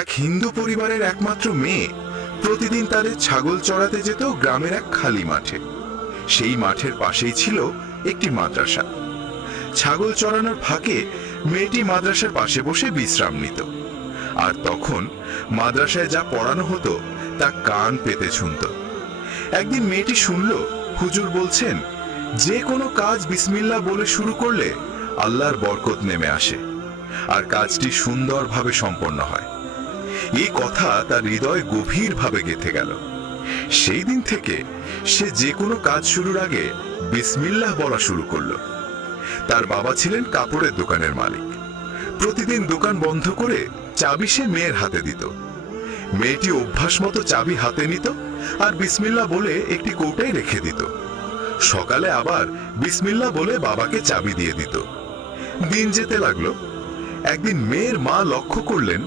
এক হিন্দু পরিবারের একমাত্র মেয়ে প্রতিদিন তাদের ছাগল চড়াতে যেত গ্রামের এক খালি মাঠে। সেই মাঠের পাশেই ছিল একটি মাদ্রাসা। ছাগল চড়ানোর ফাঁকে মেয়েটি মাদ্রাসার পাশে বসে বিশ্রাম নিত, আর তখন মাদ্রাসায় যা পড়ানো হতো তা কান পেতে শুনত। একদিন মেয়েটি শুনল হুজুর বলছেন, যে কোনো কাজ বিসমিল্লাহ বলে শুরু করলে আল্লাহর বরকত নেমে আসে আর কাজটি সুন্দরভাবে সম্পন্ন হয়। এই কথা তার হৃদয়ে গভীরভাবে গেঁথে গেল। সেই দিন থেকে সে যে কোনো কাজ শুরুর আগে বিসমিল্লাহ বলা শুরু করলো। তার বাবা ছিলেন কাপড়ের দোকানের মালিক। প্রতিদিন দোকান বন্ধ করে চাবি সে মেয়ের হাতে দিত। মেয়েটি অভ্যাস মতো চাবি হাতে নিত আর বিসমিল্লাহ বলে একটি কৌটায় রেখে দিত। সকালে আবার বিসমিল্লাহ বলে বাবাকে চাবি দিয়ে দিত। দিন যেতে লাগলো। একদিন মেয়ের মা লক্ষ্য করলেন